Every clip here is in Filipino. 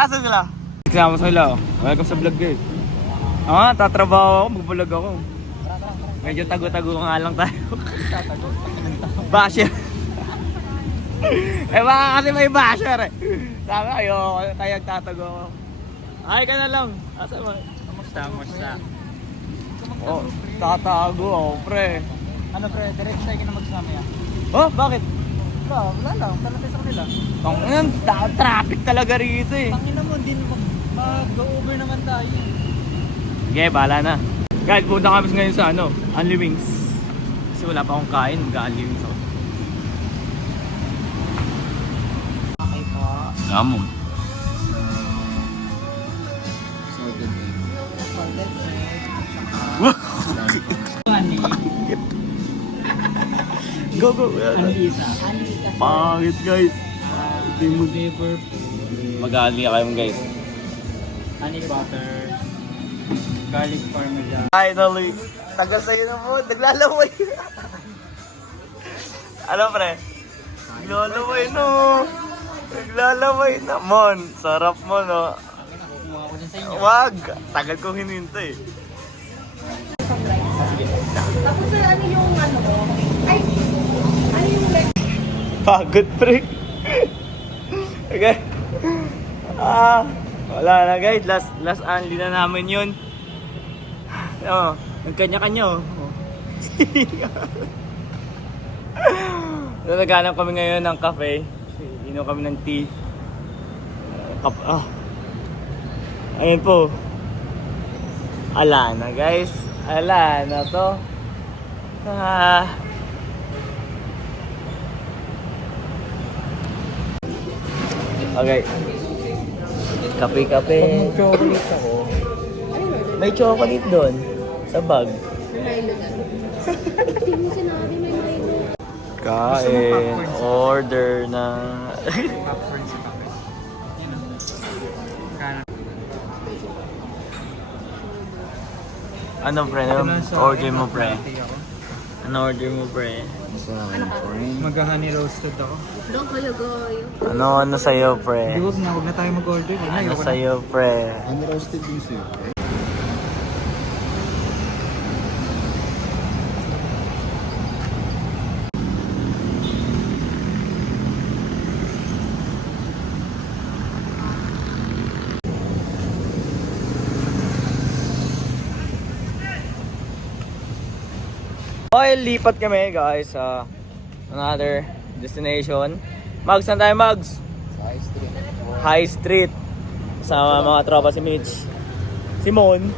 Nasa sila? Kasama sila. Welcome sa vlog guys. Tatrabaho ako, mag-vlog ako. Medyo tago-tago nga lang tayo. Basher. Baka kasi may basher eh. Sabi ayoko, tayo tatago ako. Ay ka na lang. Asa ba? Kamusta? Oh, tatago ako pre. Ano pre, diretso tayo ka na magsama yan. Oh, bakit? Wala lang, talaga sa kanila. Tangin, traffic talaga rito eh. Tangina mo, din mag-go-over naman tayo. Okay, bahala na. Guys, punta kami ngayon sa Unli Wings. Kasi wala pa akong kain, mag-Unli Wings ako. Okay po. Gamon. Salted egg. Salted egg. Go, go. Anlisa. Pangit guys. Flavor. Mag-Unli kayo guys. Honey butter. Garlic parmesan. Finally, tagal sa'yo na mo, naglalaway. Ano pre? Naglalaway no. Naglalaway naman. Sarap mo no. Kukuha ko dyan sa inyo. Wag! Tagal kong hinintay. Tapos sir, ano yung ay, ano yung Pagod pre. Okay. Wala na guys. Last Unli na namin yun. Nagkanya-kanya Naghanap kami ngayon ng cafe. Inom kami ng tea. Ayun po. Ala na guys. Ala na to. Okay. Kape-kape. Mag-chocolate ako. May chocolate doon. Sa bag. Hindi mo sinabi may Milo. Kain. Order na. Popcorn sa kape. Yan o. Kanan. Ano pre? Order mo pre? Ano order mo pre? Mag-honey roasted ako. Don't kayo goyo. Ano sa'yo pre? Huwag na tayo mag-order. Ano sa'yo pre? Honey roasted din sa'yo. Okay, lipat kami guys sa another destination. Mags, saan tayo Mags? Sa High Street. High Street. Sama mga tropa si Mitch. Simon.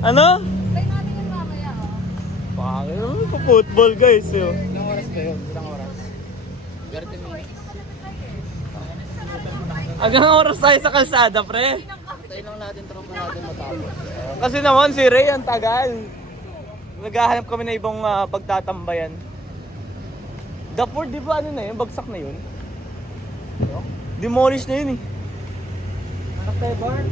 Ano? Try natin yung mamaya, Bakit naman pa football guys yun. Ilang oras ba yun? Ilang oras? 30 minutes. Hanggang oras tayo sa kalsada pre. Tayo lang natin tropa natin matapos. Kasi naman si Ray ang tagal. Naghahanap kami na ibang pagtatambayan. The Ford, di ba ano na yun? Bagsak na yun? Demolish na yun eh. Anak tayo bar?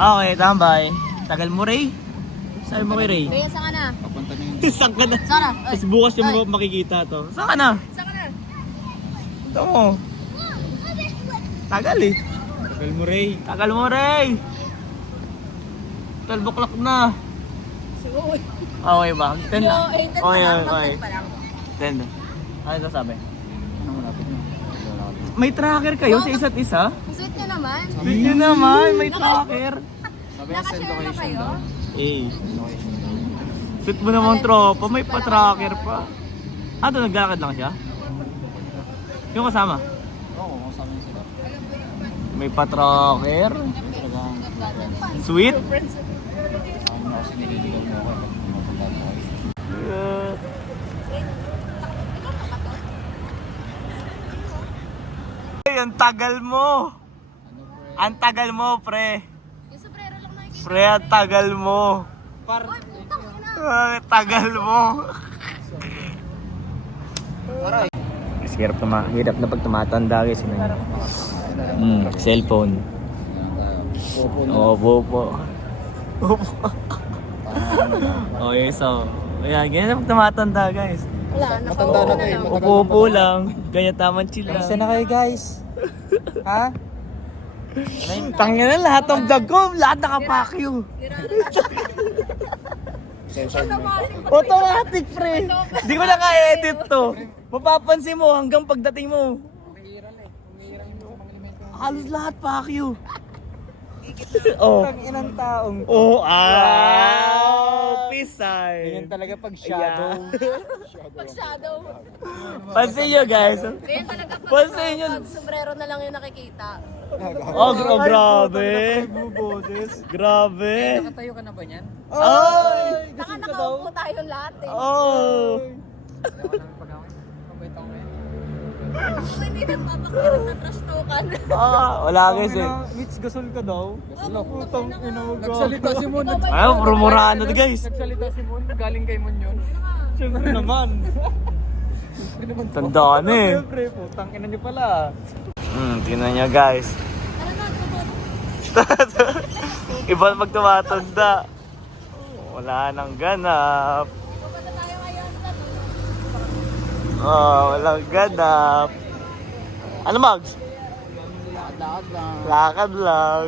Okay, tambay. Tagal mo Ray? Sabi mo kay Ray? Kaya saan ka na? Papunta na yun. Saan ka na? Saan ka na? Tapos bukas yung mo makikita to. Saan ka na? Saan ka na? Ito mo. Tagal eh. Tagal mo Ray. Tagal mo Ray. 12 o'clock na. Okay ba? 10 na. Okay, okay. 10 na. Ano ito sabi? Anong malapit na? May tracker kayo sa isa't isa? Sweet nyo naman. Sweet nyo naman, may tracker. Sabi niya send Nakashare na location kayo? daw. Eh, Send location daw. sweet mo naman tropa, may pa-tracker pa. Ito, naglalakad lang siya? Yung kasama? Oo, kasama niya sila. May pa-tracker? Talagang friends. Sweet? Kasama mo kasi nililigaw mo ako. Mapunta mo ako. Ay, ang tagal mo! Ang tagal mo, pre! Yung sombrero lang nakikita. Pre, ang tagal mo! Par. Uy, putang ina. Tagal mo. Mas hirap na pag tumatanda guys. Cellphone. Opo po. Oh, yung isa. Ayan, ganyan na pag tumatanda guys. Wala, Matanda na kayo. Upo lang. Ganyan tamang chill lang. Isa na kayo guys. Ha? Tangin na lahat ng vlog ko. Lahat nakapakyo. Automatic pre. Hindi ko na ka-edit to. Mapapansin mo hanggang pagdating mo. Halos lahat pakyo. Oh. Inang taong. Oh, peace sign. Ganyan talaga pag shadow. Pag-shadow. Pansin nyo guys. Ganyan talaga Pansin nyo. pag sombrero na lang yung nakikita. Oh, grabe. Grabe. Nakatayo ka na ba niyan? Ay! Saka nakaupo tayong lahat eh. Oh! Wala namin pag-away. Mabait ako ngayon. Ako hindi nagpapakirat na trash token. Wala guys eh. Mitch, gasol ka daw? Putang ina mo. Nagsalita si Mon. Ay, promurano to guys. Nagsalita si Mon. Galing kay Mon yun. Siyempre naman. Tandaan eh. Siyempre, putang ina niyo pala. Tingnan nyo guys. Iba pag tumatanda. Wala nang ganap. Pupunta tayo ngayon sa Walang ganap. Ano Mags? Lakad lang. Lakad lang.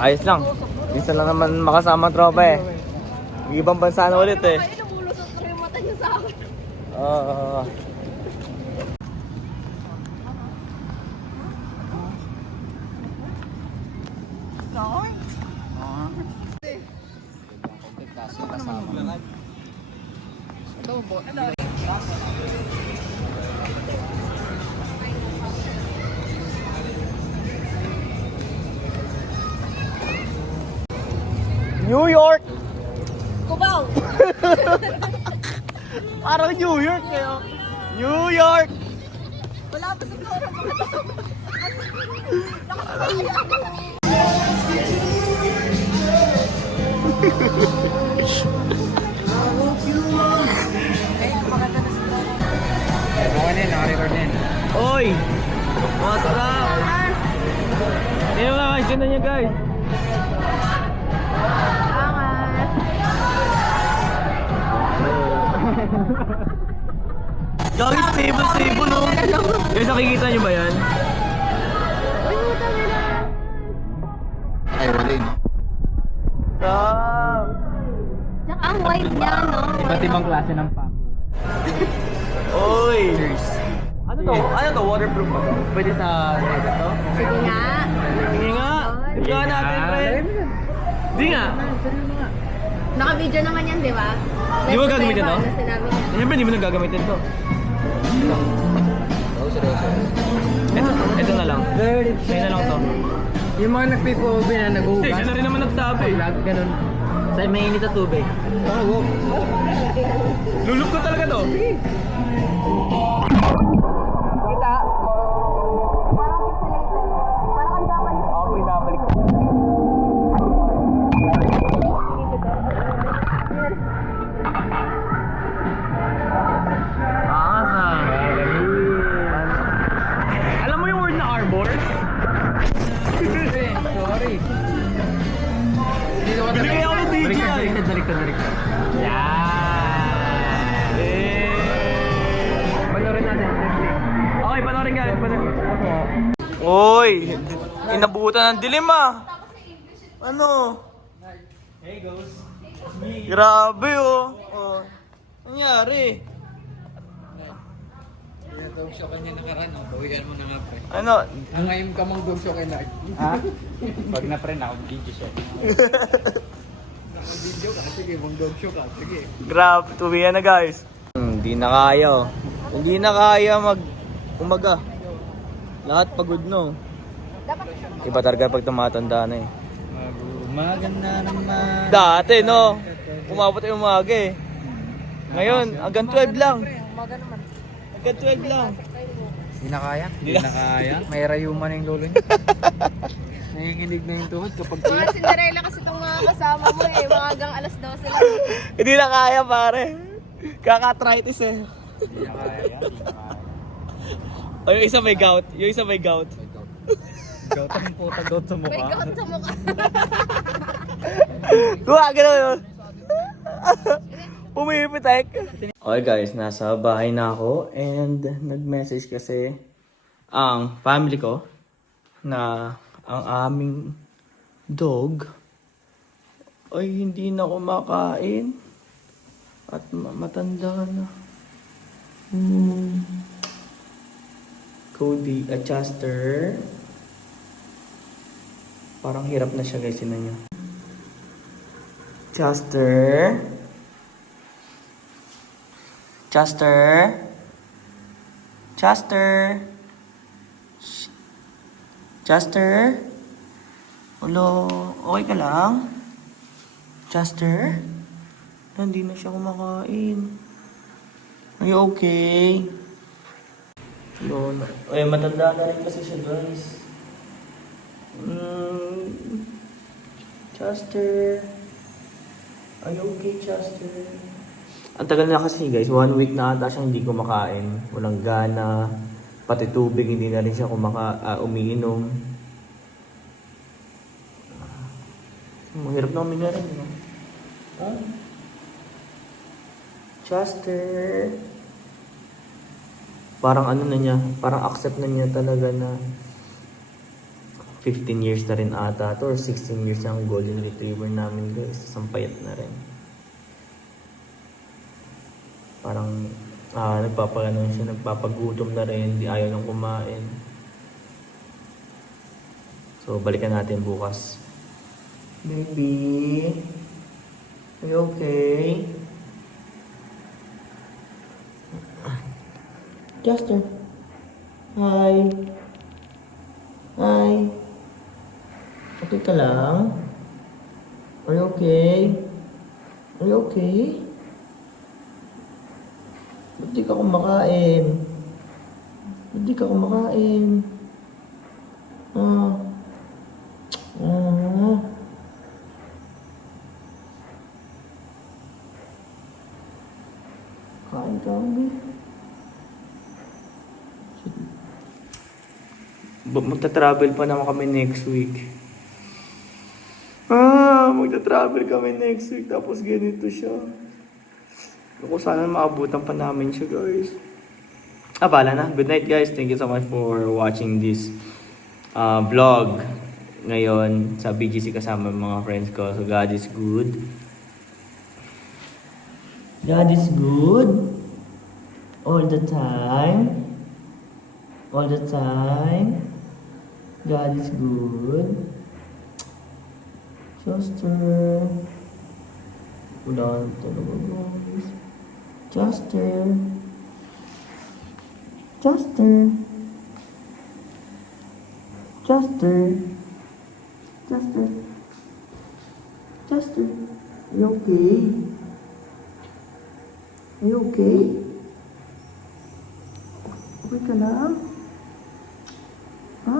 Ayos lang. Minsan lang naman makasama ang tropa eh. Ibang bansa na ulit eh. Ay, lumulusot ko yung mata niyo sa akin. New York! Kubaw! Parang New York eh. Oh. New York! Wala pa sa flora mga to. Okay na yun, nakarecord na yun. Oy! What's up? Tingnan mo guys, tingnan nyo guys. Gagi, stable no? Guys, nakikita nyo ba yan? Ay, wala yun. Stop! Tsaka ang white niya, no? Iba't ibang klase ng pack. Oy! Ano to? Ano to? Waterproof ba to? Pwede sa dagat to? Sige nga. Sige nga! Sige nga natin, pre! Di nga! Naka-video naman yan, di ba? Di mo gagamitin to? Na sinabi niya. Siyempre, di mo nagagamitin to. Ito na lang. Sa'yo na lang to. Yung mga nagpipo-OB na Hindi, nag-uugas. siya na rin naman nagsabi. Vlog, ganun. Sa'yo may init na tubig. Lulup ko talaga to. Kita? Parang pixelated. Parang ang dapat. Ako pinabalik ko. Alam mo yung word na arbor? Sorry. Dito ka Bili kaya ako ng DJI. Baliktad. Yan. Panoorin natin. Okay, panoorin guys. Uy, inabutan ng dilim ah. Ano? Hey, ghost. Grabe oh. Nangyari. Dog show ka niya nakaraan, bawian mo na nga pre. Ano? Ang ngayon ka mong dog show kay Nard. Ha? Pag na pre, naka-video siya. Naka-video ka, sige, mong dog show ka, sige. Grabe, tuwian na guys. Hindi na kaya oh. Hindi na kaya umaga. Lahat pagod no. Iba talaga pag tumatanda na eh. Umaga na naman. Dati no, umabot ay umaga eh. Ngayon, hanggang 12 lang. Hanggang 12 lang. Hindi na kaya? Hindi na kaya? May rayuman yung lolo niya. Nanginginig na yung tuhod kapag Mga Cinderella kasi itong mga kasama mo eh. Mga hanggang alas 12 lang. Hindi na kaya, pare. Kaka-arthritis eh. Hindi na kaya yan. Hindi na kaya. O, yung isa may gout. Yung isa may gout. Ikaw tayong puta goat sa May mukha. gout sa mukha. Kuha, gano'n yun. Pumipitek. Okay guys, nasa bahay na ako and nag-message kasi ang family ko na ang aming dog ay hindi na kumakain at matanda na. Cody at Chester. Parang hirap na siya guys, yun niyo. Chester. Chester. Chester. Shh. Chester. Hello, okay ka lang? Chester? Hindi na siya kumakain. Are you okay? Hello. Ay, matanda na rin kasi siya guys. Chester. Are you okay, Chester? Ang tagal na kasi guys, 1 week na ata siyang hindi kumakain. Walang gana, pati tubig hindi na rin siya umiinom. Mahirap na umiga rin, no? Huh? Chester. Parang ano na niya, parang accept na niya talaga na 15 years na rin ata to or 16 years na ang golden retriever namin guys. Sampayat na rin. Parang nagpapaganon siya, nagpapagutom na rin, di ayaw nang kumain. So balikan natin bukas. Baby, are you okay? Chester. Hi. Hi. Okay ka lang? Are you okay? Are you okay? Ba't di ka kumakain? Ba't di ka kumakain? Ah. Ah. Kain ka, baby. Magta-travel pa naman kami next week. Magta-travel kami next week tapos ganito siya. Ako sana maabutan pa namin siya guys. Bala na. Good night guys. Thank you so much for watching this vlog. Ngayon sa BGC kasama mga friends ko. So God is good. God is good. All the time. All the time. God is good. Chester. Wala talaga guys. Chester. Chester. Chester. Chester. Chester. Are you okay? Are you okay? Okay ka lang? Ha?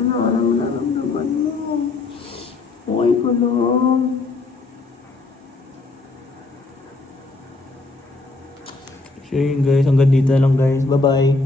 Ano nararamdaman mo? Okay ka lang? So yun guys, hanggang dito lang guys. Bye bye.